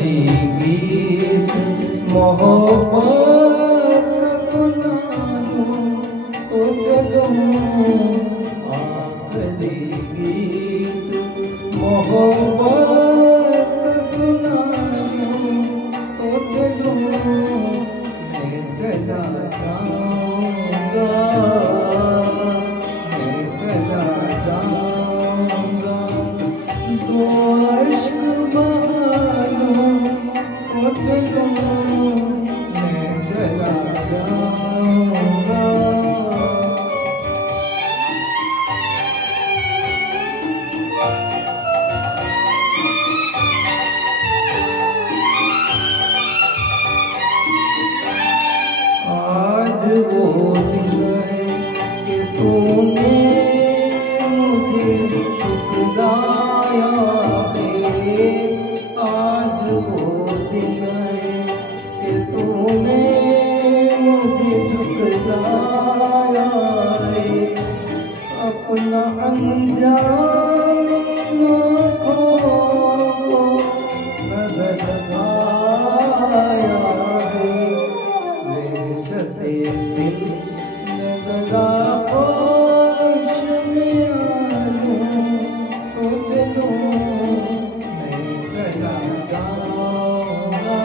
गीत मोहब्बत सुनाऊं तो चलो आखिरी गीत मोहब्बत सुनाऊं तो चलो मैं चला जाऊंगा मैं चला जाऊंगा तो इश्क बहालूं तो चलो मैं चला जाऊंगा आज वो दिन है कि तूने मुझे ठुकराया है आज वो दिन है कि तूने मुझे ठुकराया है अपना अनजान आँखों को नजर आया है दिल नजरा होश में आऊं तो चलो मैं चला जाऊंगा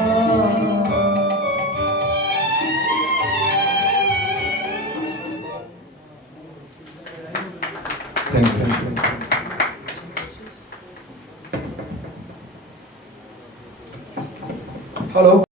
थैंक यू हेलो